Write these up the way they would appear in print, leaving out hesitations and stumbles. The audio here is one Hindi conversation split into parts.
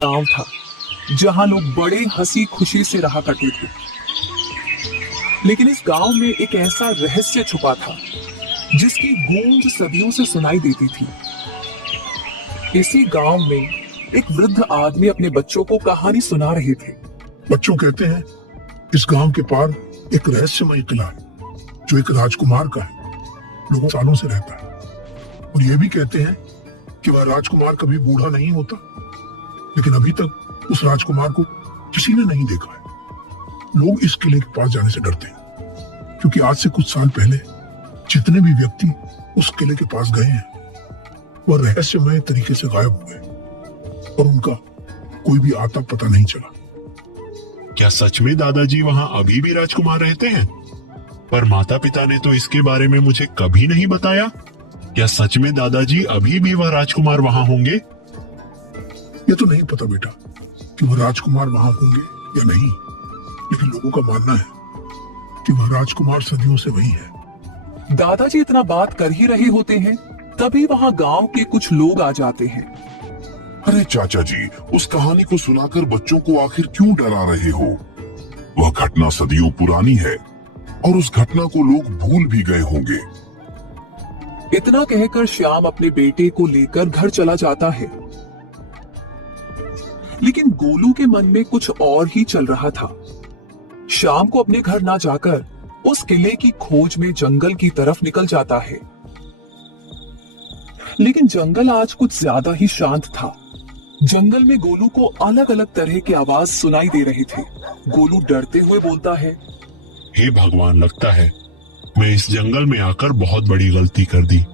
गांव था जहां लोग बड़े हंसी खुशी से रहा करते थे। लेकिन इस गांव में एक ऐसा रहस्य छुपा था जिसकी गूंज सदियों से सुनाई देती थी। इसी गांव में एक वृद्ध आदमी अपने बच्चों को कहानी सुना रहे थे। बच्चों कहते हैं इस गांव के पार एक रहस्यमय किला है जो एक राजकुमार का है, लोगों सालों से रहता है। और ये भी कहते हैं कि वह राजकुमार कभी बूढ़ा नहीं होता, लेकिन अभी तक उस राजकुमार को किसी ने नहीं देखा है। लोग इस किले के पास जाने से डरते हैं क्योंकि आज से कुछ साल पहले जितने भी व्यक्ति उस किले के पास गए हैं वह रहस्यमय तरीके से गायब हो गए और उनका कोई भी आता पता नहीं चला। क्या सच में दादाजी वहाँ अभी भी राजकुमार रहते हैं? पर माता पिता ने तो इसके बारे में मुझे कभी नहीं बताया। क्या सच में दादाजी अभी भी वह राजकुमार वहाँ होंगे? ये तो नहीं पता बेटा कि वह राजकुमार वहां होंगे या नहीं, लेकिन लोगों का मानना है कि वह राजकुमार सदियों से वही है। दादाजी इतना बात कर ही रहे होते हैं, तभी वहां गांव के कुछ लोग आ जाते हैं। अरे चाचा जी, उस कहानी को सुनाकर बच्चों को आखिर क्यों डरा रहे हो? वह घटना सदियों पुरानी है और उस घटना को लोग भूल भी गए होंगे। इतना कहकर श्याम अपने बेटे को लेकर घर चला जाता है। लेकिन गोलू के मन में कुछ और ही चल रहा था। शाम को अपने घर ना जाकर उस किले की खोज में जंगल की तरफ निकल जाता है। लेकिन जंगल आज कुछ ज्यादा ही शांत था। जंगल में गोलू को अलग अलग तरह की आवाज सुनाई दे रहे थे। गोलू डरते हुए बोलता है, हे भगवान, लगता है मैं इस जंगल में आकर बहुत बड़ी गलती कर दी।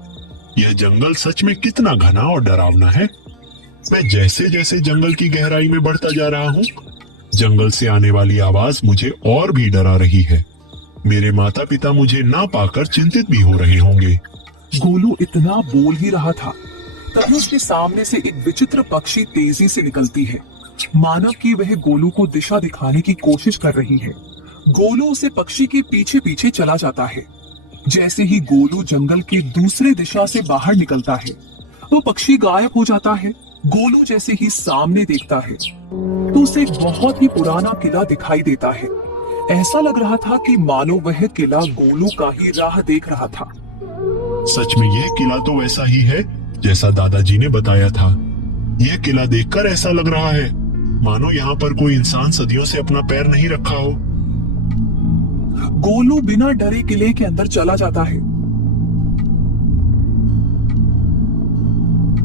यह जंगल सच में कितना घना और डरावना है। मैं जैसे जैसे जंगल की गहराई में बढ़ता जा रहा हूँ, जंगल से आने वाली आवाज मुझे और भी डरा रही है। मेरे माता पिता मुझे ना पाकर चिंतित भी हो रहे होंगे। गोलू इतना बोल ही रहा था, तभी उसके सामने से एक विचित्र पक्षी तेजी से निकलती है, मानो कि वह गोलू को दिशा दिखाने की कोशिश कर रही है। गोलू उसे पक्षी के पीछे पीछे चला जाता है। जैसे ही गोलू जंगल की दूसरे दिशा से बाहर निकलता है, वो पक्षी गायब हो जाता है। गोलू जैसे ही सामने देखता है तो उसे एक बहुत ही पुराना किला दिखाई देता है। ऐसा लग रहा था कि मानो वह किला गोलू का ही राह देख रहा था। सच में यह किला तो वैसा ही है जैसा दादाजी ने बताया था। यह किला देखकर ऐसा लग रहा है मानो यहाँ पर कोई इंसान सदियों से अपना पैर नहीं रखा हो। गोलू बिना डरे किले के अंदर चला जाता है।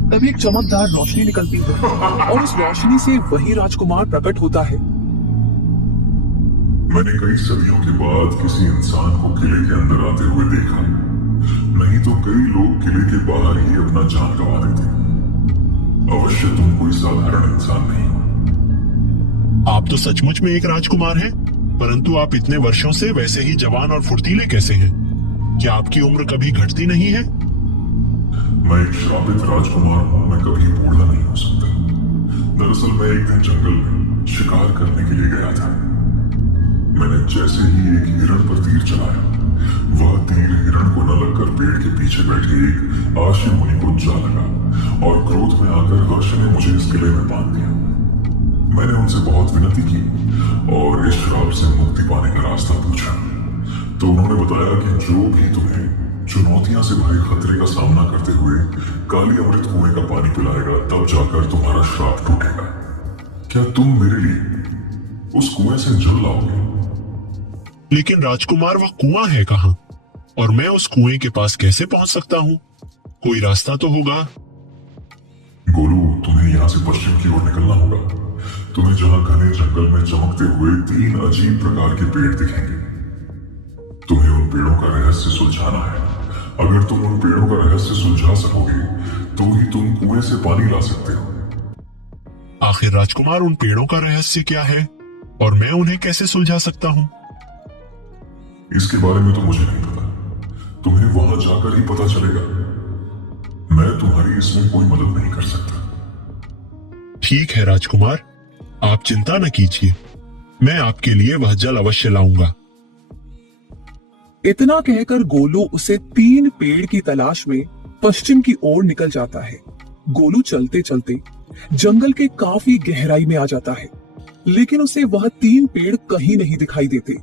तभी एक चमकदार रोशनी निकलती है और उस रोशनी से वही राजकुमार प्रकट होता है। मैंने कई सदियों के बाद किसी इंसान को किले के अंदर आते हुए देखा, नहीं तो कई लोग किले के बाहर ही अपना जान गंवा देते। अवश्य तुम कोई साधारण इंसान नहीं हो। आप तो सचमुच में एक राजकुमार हैं, परंतु आप इतने वर्षों से वैसे ही जवान और फुर्तीले कैसे हैं? क्या आपकी उम्र कभी घटती नहीं है? मैं एक श्रापित राजकुमार हूँ, मैं कभी बूढ़ा नहीं हो सकता। दरअसल मैं एक दिन जंगल में शिकार करने के लिए गया था। मैंने जैसे ही एक हिरण पर तीर चलाया, वह तीर हिरण को न लगकर पेड़ के पीछे बैठे एक आशी मुनि को जा लगा और क्रोध में आकर हर्ष ने मुझे इस किले में बांध दिया। मैंने उनसे बहुत विनती की और इस श्राप से मुक्ति पाने का रास्ता पूछा, तो उन्होंने बताया कि जो भी तुम्हें चुनौतियां से भरे खतरे का सामना करते हुए काली अमृत कुएं का पानी पिलाएगा, तब जाकर तुम्हारा श्राप टूटेगा। क्या तुम मेरे लिए उस कुएं से जल लाओगे? लेकिन राजकुमार, वह कुआं है कहाँ और मैं उस कुएं के पास कैसे पहुंच सकता हूँ? कोई रास्ता तो होगा। गोलू, तुम्हें यहाँ से पश्चिम की ओर निकलना होगा। तुम्हें जहाँ घने जंगल में चमकते हुए 3 अजीब प्रकार के पेड़ दिखेंगे। तुम्हें उन पेड़ों का रहस्य सुलझाना है। अगर तुम उन पेड़ों का रहस्य सुलझा सकोगे तो ही तुम कुएं से पानी ला सकते हो। आखिर राजकुमार, उन पेड़ों का रहस्य क्या है और मैं उन्हें कैसे सुलझा सकता हूँ? इसके बारे में तो मुझे नहीं पता, तुम्हें वहां जाकर ही पता चलेगा। मैं तुम्हारी इसमें कोई मदद नहीं कर सकता। ठीक है राजकुमार, आप चिंता न कीजिए, मैं आपके लिए वह जल अवश्य लाऊंगा। इतना कहकर गोलू उसे 3 पेड़ की तलाश में पश्चिम की ओर निकल जाता है। गोलू चलते चलते जंगल के काफी गहराई में आ जाता है, लेकिन उसे वह 3 पेड़ कहीं नहीं दिखाई देते।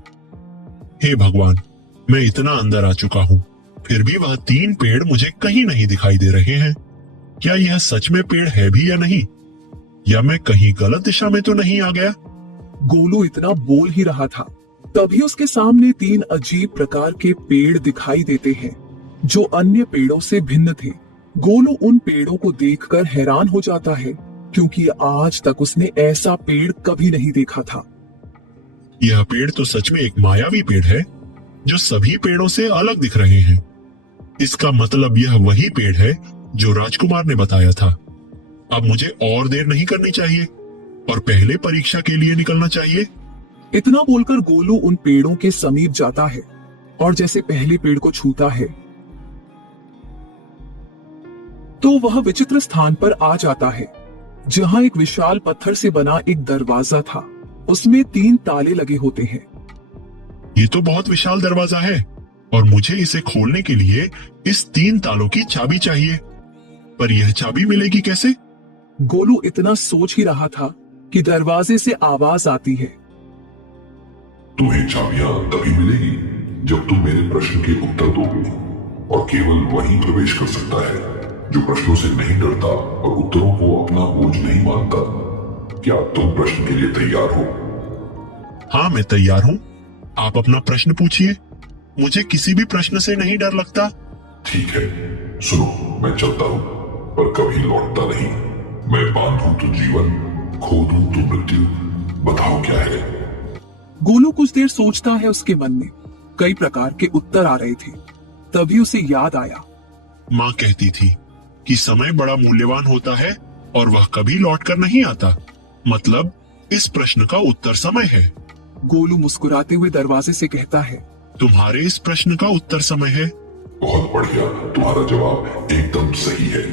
हे भगवान, मैं इतना अंदर आ चुका हूँ, फिर भी वह 3 पेड़ मुझे कहीं नहीं दिखाई दे रहे हैं। क्या यह सच में पेड़ है भी या नहीं? या मैं कहीं गलत दिशा में तो नहीं आ गया? गोलू इतना बोल ही रहा था, तभी उसके सामने 3 अजीब प्रकार के पेड़ दिखाई देते हैं, जो अन्य पेड़ों से भिन्न थे। गोलू उन पेड़ों को देखकर हैरान हो जाता है, क्योंकि आज तक उसने ऐसा पेड़ कभी नहीं देखा था। यह पेड़ तो सच में एक मायावी पेड़ है, जो सभी पेड़ों से अलग दिख रहे हैं। इसका मतलब यह वही पेड़ है जो राजकुमार ने बताया था। अब मुझे और देर नहीं करनी चाहिए और पहले परीक्षा के लिए निकलना चाहिए। इतना बोलकर गोलू उन पेड़ों के समीप जाता है और जैसे पहले पेड़ को छूता है तो वह विचित्र स्थान पर आ जाता है, जहां एक विशाल पत्थर से बना एक दरवाजा था। उसमें 3 ताले लगे होते हैं। ये तो बहुत विशाल दरवाजा है और मुझे इसे खोलने के लिए इस 3 तालों की चाबी चाहिए, पर यह चाबी मिलेगी कैसे? गोलू इतना सोच ही रहा था कि दरवाजे से आवाज आती है। तुम्हें चाबियां तभी मिलेगी जब तुम मेरे प्रश्न के उत्तर दोगे, और केवल वही प्रवेश कर सकता है जो प्रश्नों से नहीं डरता और उत्तरों को अपना बोझ नहीं मानता। क्या तुम प्रश्न के लिए तैयार हो? हाँ, मैं तैयार हूँ। आप अपना प्रश्न पूछिए। मुझे किसी भी प्रश्न से नहीं डर लगता। ठीक है, सुनो, मैं चलता हूँ पर कभी लौटता नहीं। मैं बांधूं तो जीवन, खो दूं तो मृत्यु। बताओ क्या है? गोलू कुछ देर सोचता है। उसके मन में कई प्रकार के उत्तर आ रहे थे। तभी उसे याद आया, माँ कहती थी कि समय बड़ा मूल्यवान होता है और वह कभी लौटकर नहीं आता। मतलब इस प्रश्न का उत्तर समय है। गोलू मुस्कुराते हुए दरवाजे से कहता है, तुम्हारे इस प्रश्न का उत्तर समय है। बहुत बढ़िया, तुम्हारा जवाब एकदम सही है।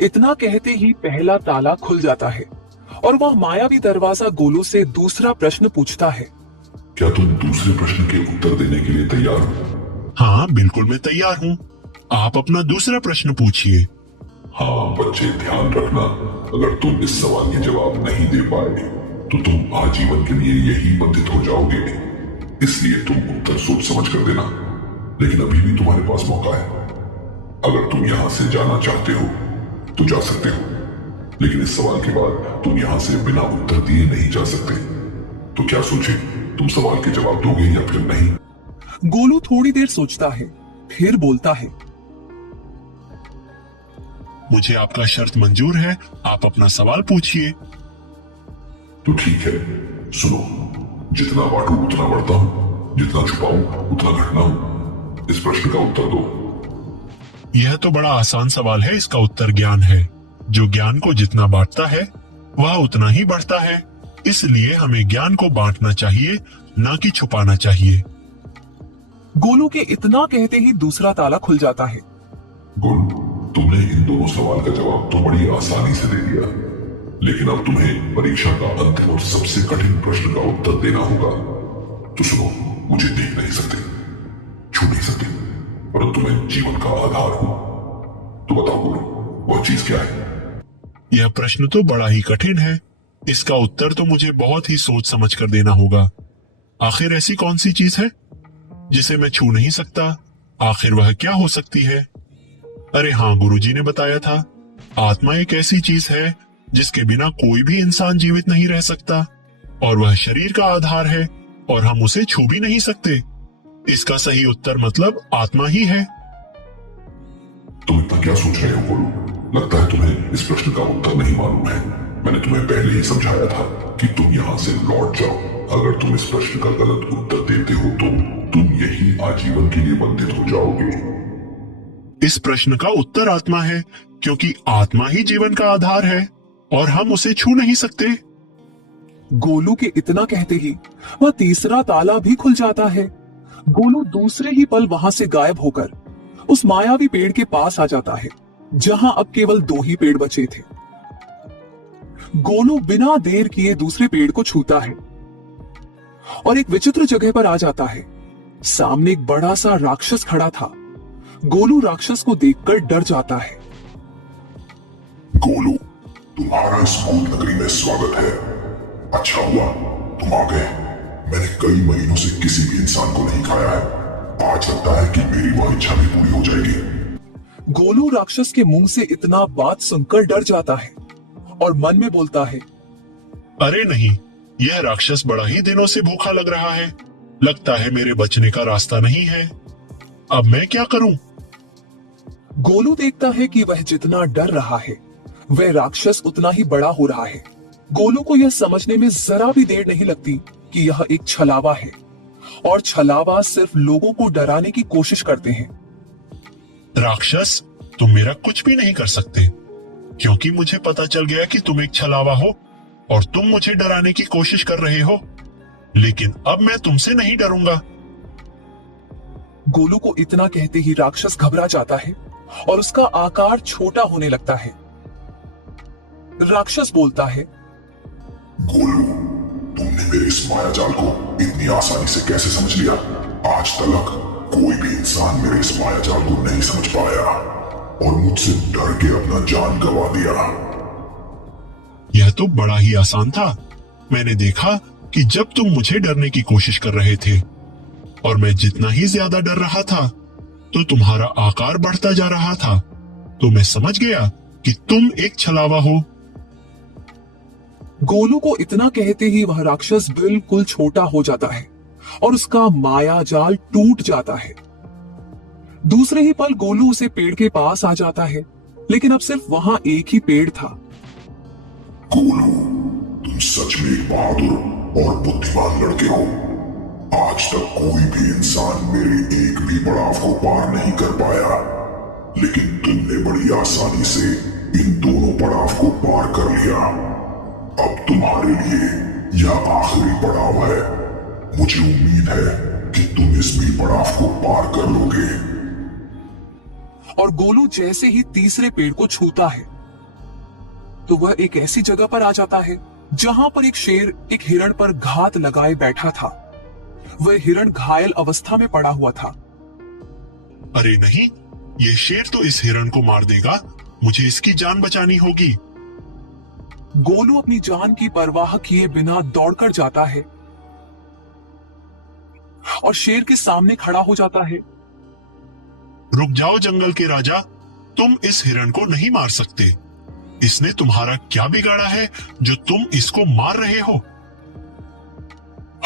इतना कहते ही पहला ताला खुल जाता है और वह मायावी दरवाजा गोलू से दूसरा प्रश्न पूछता है। क्या तुम दूसरे प्रश्न के उत्तर देने के लिए तैयार हो? हाँ, बिल्कुल मैं तैयार हूँ। आप अपना दूसरा प्रश्न पूछिए। हाँ बच्चे, ध्यान रखना, अगर तुम इस सवाल के जवाब नहीं दे पाए तो तुम आजीवन के लिए यही बंधित हो जाओगे। इसलिए तुम उत्तर सोच समझ कर देना, लेकिन अभी भी तुम्हारे पास मौका है। अगर तुम यहाँ से जाना चाहते हो तो जा सकते हो, लेकिन इस सवाल के बाद तुम यहाँ से बिना उत्तर दिए नहीं जा सकते। तो क्या सोचे, तुम सवाल के जवाब दोगे या फिर नहीं? गोलू थोड़ी देर सोचता है, फिर बोलता है, मुझे आपका शर्त मंजूर है। आप अपना सवाल पूछिए। तो ठीक है, सुनो, जितना बांटू उतना बढ़ता हूँ, जितना छुपाऊं उतना घटना हूँ। इस प्रश्न का उत्तर दो। यह तो बड़ा आसान सवाल है। इसका उत्तर ज्ञान है। जो ज्ञान को जितना बांटता है वह उतना ही बढ़ता है। इसलिए हमें ज्ञान को बांटना चाहिए, ना कि छुपाना चाहिए। गोलू के इतना कहते ही दूसरा ताला खुल जाता है। गुरु, तुमने इन दोनों सवाल का जवाब तो बड़ी आसानी से दे दिया, लेकिन अब तुम्हें परीक्षा का अंतिम और सबसे कठिन प्रश्न का उत्तर देना होगा। तो सुनो, मुझे देख नहीं सकते, छू नहीं सकते, परंतु मैं जीवन का आधार हूं। तो बताओ गुरु, वह चीज क्या है? यह प्रश्न तो बड़ा ही कठिन है। इसका उत्तर तो मुझे बहुत ही सोच समझ कर देना होगा। आखिर ऐसी कौन सी चीज है जिसे मैं छू नहीं सकता? आखिर वह क्या हो सकती है? अरे हाँ, गुरुजी ने बताया था, आत्मा एक ऐसी चीज है जिसके बिना कोई भी इंसान जीवित नहीं रह सकता, और वह शरीर का आधार है और हम उसे छू भी नहीं सकते। इसका सही उत्तर मतलब आत्मा ही है। तुम इतना क्या सोच रहे हो गुरु? लगता है तुम्हें इस प्रश्न का उत्तर नहीं मालूम है। मैंने तुम्हें पहले ही समझाया था कि तुम यहाँ से लौट जाओ। अगर तुम इस प्रश्न का गलत उत्तर देते हो तो तुम यही आजीवन के लिए बंधित हो जाओगे। इस प्रश्न का उत्तर आत्मा है, क्योंकि आत्मा ही जीवन का आधार है और हम उसे छू नहीं सकते। गोलू के इतना कहते ही वह तीसरा ताला भी खुल जाता है। गोलू दूसरे ही पल वहां से गायब होकर उस मायावी पेड़ के पास आ जाता है, जहां अब केवल 2 ही पेड़ बचे थे। गोलू बिना देर किए दूसरे पेड़ को छूता है और एक विचित्र जगह पर आ जाता है। सामने एक बड़ा सा राक्षस खड़ा था। गोलू राक्षस को देखकर डर जाता है। गोलू, तुम्हारा इस भूत नगरी में स्वागत है। अच्छा हुआ तुम आ गए। मैंने कई महीनों से किसी भी इंसान को नहीं खाया है। आज लगता है कि मेरी वह इच्छा भी पूरी हो जाएगी। गोलू राक्षस के मुंह से इतना बात सुनकर डर जाता है और मन में बोलता है, अरे नहीं, यह राक्षस बड़ा ही दिनों से भूखा लग रहा है। लगता है मेरे बचने का रास्ता नहीं है। अब मैं क्या करूं? गोलू देखता है कि वह जितना डर रहा है वह राक्षस उतना ही बड़ा हो रहा है। गोलू को यह समझने में जरा भी देर नहीं लगती कि यह एक छलावा है और छलावा सिर्फ लोगों को डराने की कोशिश करते हैं। राक्षस, तुम मेरा कुछ भी नहीं कर सकते, क्योंकि मुझे पता चल गया कि तुम एक छलावा हो और तुम मुझे डराने की कोशिश कर रहे हो। लेकिन अब मैं तुमसे नहीं डरूंगा। गोलू को इतना कहते ही राक्षस घबरा जाता है और उसका आकार छोटा होने लगता है। राक्षस बोलता है, गोलू, तुमने मेरे इस माया जाल को इतनी आसानी से कैसे समझ लिया? आज तक कोई भी इंसान मेरे इस माया जाल को नहीं समझ पाया और मुझसे डर के अपना जान गंवा दिया। यह तो बड़ा ही आसान था। मैंने देखा कि जब तुम मुझे डरने की कोशिश कर रहे थे और मैं जितना ही ज्यादा डर रहा था तो तुम्हारा आकार बढ़ता जा रहा था, तो मैं समझ गया कि तुम एक छलावा हो। गोलू को इतना कहते ही वह राक्षस बिल्कुल छोटा हो जाता है और उसका माया जाल टूट जाता है। दूसरे ही पल गोलू उसे पेड़ के पास आ जाता है, लेकिन अब सिर्फ वहां एक ही पेड़ था। गोलू, तुम सच में एक बहादुर और बुद्धिमान लड़के हो। आज तक कोई भी इंसान मेरे एक भी पड़ाव को पार नहीं कर पाया, लेकिन तुमने बड़ी आसानी से इन दोनों पड़ाव को पार कर लिया। अब तुम्हारे लिए यह आखिरी पड़ाव है। मुझे उम्मीद है कि तुम इस भी पड़ाव को पार कर लोगे। और गोलू जैसे ही तीसरे पेड़ को छूता है तो वह एक ऐसी जगह पर आ जाता है जहां पर एक शेर एक हिरण पर घात लगाए बैठा था। वह हिरण घायल अवस्था में पड़ा हुआ था। अरे नहीं, यह शेर तो इस हिरण को मार देगा। मुझे इसकी जान बचानी होगी। गोलू अपनी जान की परवाह किए बिना दौड़कर जाता है और शेर के सामने खड़ा हो जाता है। रुक जाओ जंगल के राजा, तुम इस हिरण को नहीं मार सकते। इसने तुम्हारा क्या बिगाड़ा है जो तुम इसको मार रहे हो?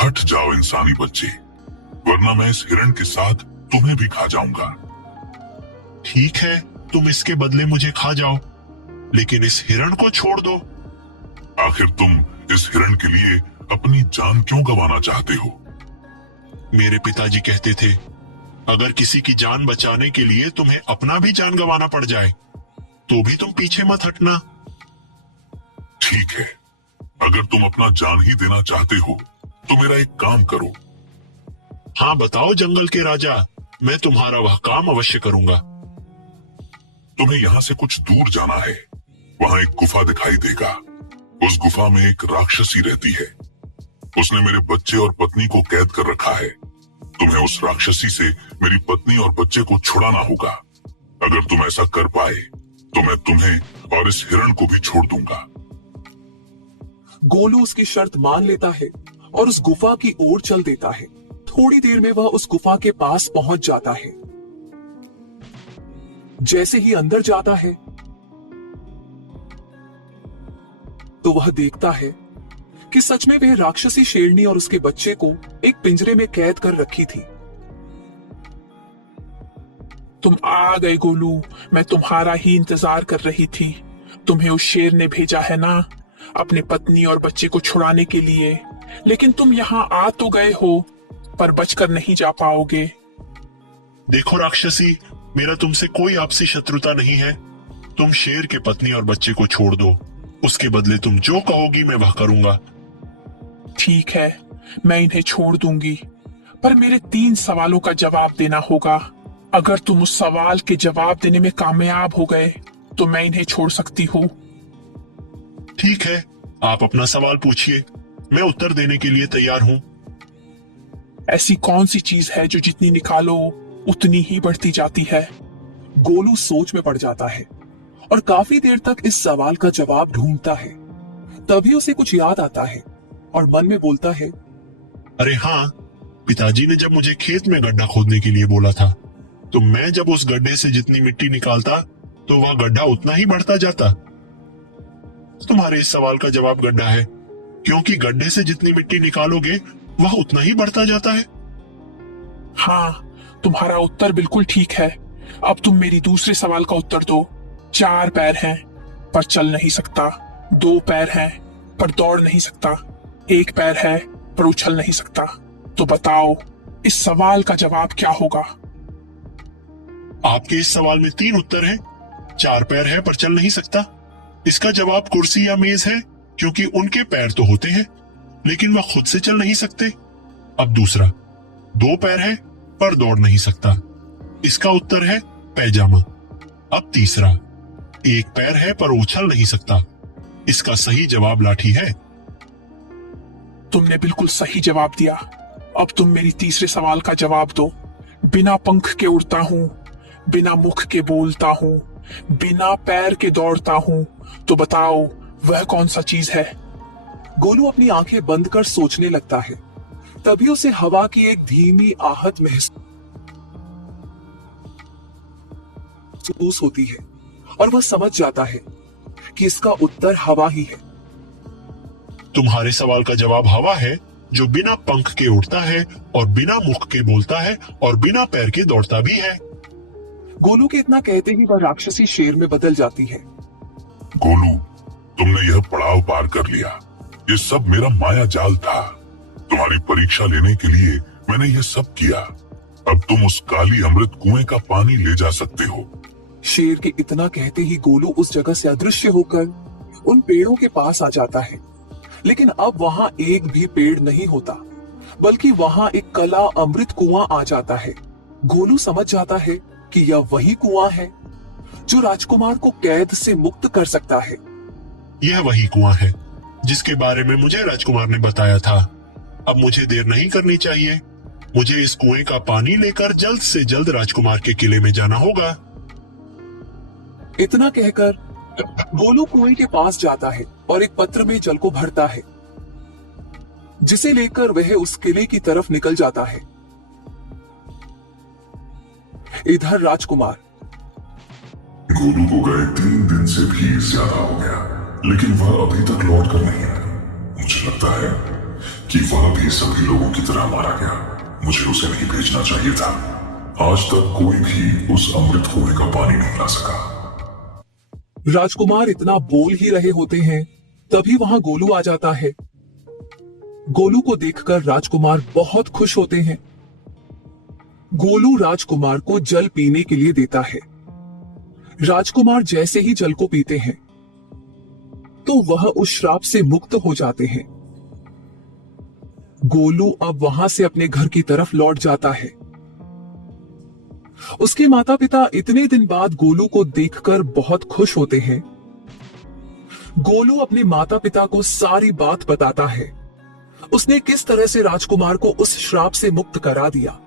हट जाओ इंसानी बच्चे, वरना मैं इस हिरण के साथ तुम्हें भी खा जाऊंगा। ठीक है, तुम इसके बदले मुझे खा जाओ, लेकिन इस हिरण को छोड़ दो। आखिर तुम इस हिरण के लिए अपनी जान क्यों गंवाना चाहते हो? मेरे पिताजी कहते थे, अगर किसी की जान बचाने के लिए तुम्हें अपना भी जान गंवाना पड़ जाए तो भी तुम पीछे मत हटना। ठीक है, अगर तुम अपना जान ही देना चाहते हो तो मेरा एक काम करो। हाँ बताओ जंगल के राजा, मैं तुम्हारा वह काम अवश्य करूंगा। तुम्हें यहाँ से कुछ दूर जाना है। वहाँ एक गुफा दिखाई देगा। उस गुफा में एक राक्षसी रहती है। उसने मेरे बच्चे और पत्नी को कैद कर रखा है। तुम्हें उस राक्षसी से मेरी पत्नी और बच्चे को छुड़ाना होगा। अगर तुम ऐसा कर पाए तो मैं तुम्हें और इस हिरण को भी छोड़ दूंगा। गोलू उसकी शर्त मान लेता है और उस गुफा की ओर चल देता है। थोड़ी देर में वह उस गुफा के पास पहुंच जाता है। जैसे ही अंदर जाता है तो वह देखता है कि सच में वह राक्षसी शेरनी और उसके बच्चे को एक पिंजरे में कैद कर रखी थी। तुम आ गए गोलू, मैं तुम्हारा ही इंतजार कर रही थी। तुम्हें उस शेर ने भेजा है ना, अपने पत्नी और बच्चे को छुड़ाने के लिए। लेकिन तुम यहाँ आ तो गए हो, पर बचकर नहीं जा पाओगे। देखो राक्षसी, मेरा तुमसे कोई आपसी शत्रुता नहीं है। तुम शेर के पत्नी और बच्चे को छोड़ दो, उसके बदले तुम जो कहोगी मैं वह करूंगा। ठीक है, मैं इन्हें छोड़ दूंगी, पर मेरे 3 सवालों का जवाब देना होगा। अगर तुम उस सवाल के जवाब देने में कामयाब हो गए तो मैं इन्हें छोड़ सकती हूँ। ठीक है, आप अपना सवाल पूछिए, मैं उत्तर देने के लिए तैयार हूँ। ऐसी कौन सी चीज है जो जितनी निकालो उतनी ही बढ़ती जाती है? गोलू सोच में पड़ जाता है और काफी देर तक इस सवाल का जवाब ढूंढता है। तभी उसे कुछ याद आता है और मन में बोलता है, अरे हाँ, पिताजी ने जब मुझे खेत में गड्ढा खोदने के लिए बोला था, तो मैं जब उस गड्ढे से जितनी मिट्टी निकालता तो वह गड्ढा उतना ही बढ़ता जाता। तुम्हारे इस सवाल का जवाब गड्ढा है, क्योंकि गड्ढे से जितनी मिट्टी निकालोगे वह उतना ही बढ़ता जाता है। हाँ, तुम्हारा उत्तर बिल्कुल ठीक है। अब तुम मेरी दूसरे सवाल का उत्तर दो। 4 पैर हैं पर चल नहीं सकता, 2 पैर हैं पर दौड़ नहीं सकता, 1 पैर है पर उछल नहीं सकता। तो बताओ इस सवाल का जवाब क्या होगा? आपके इस सवाल में 3 उत्तर हैं। 4 पैर है पर चल नहीं सकता, इसका जवाब कुर्सी या मेज है, क्योंकि उनके पैर तो होते हैं लेकिन वह खुद से चल नहीं सकते। अब दूसरा, 2 पैर है पर दौड़ नहीं सकता, इसका उत्तर है पैजामा। अब तीसरा, 1 पैर है पर उछल नहीं सकता, इसका सही जवाब लाठी है। तुमने बिल्कुल सही जवाब दिया। अब तुम मेरी तीसरे सवाल का जवाब दो। बिना पंख के उड़ता हूं, बिना मुख के बोलता हूं, बिना पैर के दौड़ता हूं, तो बताओ वह कौन सा चीज है? गोलू अपनी आंखें बंद कर सोचने लगता है। तभी उसे हवा की एक धीमी आहट महसूस होती है और वह समझ जाता है कि इसका उत्तर हवा ही है। तुम्हारे सवाल का जवाब हवा है, जो बिना पंख के उड़ता है और बिना मुख के बोलता है और बिना पैर के दौड़ता भी है। गोलू के इतना कहते ही वह राक्षसी शेर में बदल जाती है। गोलू, तुमने यह पड़ाव पार कर लिया। ये सब मेरा माया जाल था। तुम्हारी परीक्षा लेने के लिए मैंने यह सब किया। अब तुम उस काली अमृत कुएं का पानी ले जा सकते हो। शेर के इतना कहते ही गोलू उस जगह से अदृश्य होकर उन पेड़ों के पास आ जाता है। लेकिन अब वहां एक भी पेड़ नहीं होता, बल्कि वहां एक कला अमृत कुआं आ जाता है। गोलू समझ जाता है कि यह वही कुआं है जो राजकुमार को कैद से मुक्त कर सकता है। यह वही कुआं है जिसके बारे में मुझे राजकुमार ने बताया था। अब मुझे देर नहीं करनी चाहिए। मुझे इस कुएं का पानी लेकर जल्द से जल्द राजकुमार के किले में जाना होगा। इतना कहकर गोलू कुएं के पास जाता है और एक पत्र में जल को भरता है, जिसे लेकर वह उस किले की तरफ निकल जाता है। इधर राजकुमार, गोलू को गए 3 दिन से भी ज्यादा हो गया, लेकिन वह अभी तक लौट कर नहीं आया। मुझे लगता है कि वह भी सभी लोगों की तरह मारा गया। मुझे उसे नहीं भेजना चाहिए था। आज तक कोई भी उस अमृत कुएं का पानी नहीं ला सका। राजकुमार इतना बोल ही रहे होते हैं, तभी वहां गोलू आ जाता है। गोलू को देखकर राजकुमार बहुत खुश होते हैं। गोलू राजकुमार को जल पीने के लिए देता है। राजकुमार जैसे ही जल को पीते हैं, तो वह उस श्राप से मुक्त हो जाते हैं। गोलू अब वहां से अपने घर की तरफ लौट जाता है। उसके माता पिता इतने दिन बाद गोलू को देखकर बहुत खुश होते हैं। गोलू अपने माता पिता को सारी बात बताता है। उसने किस तरह से राजकुमार को उस श्राप से मुक्त करा दिया।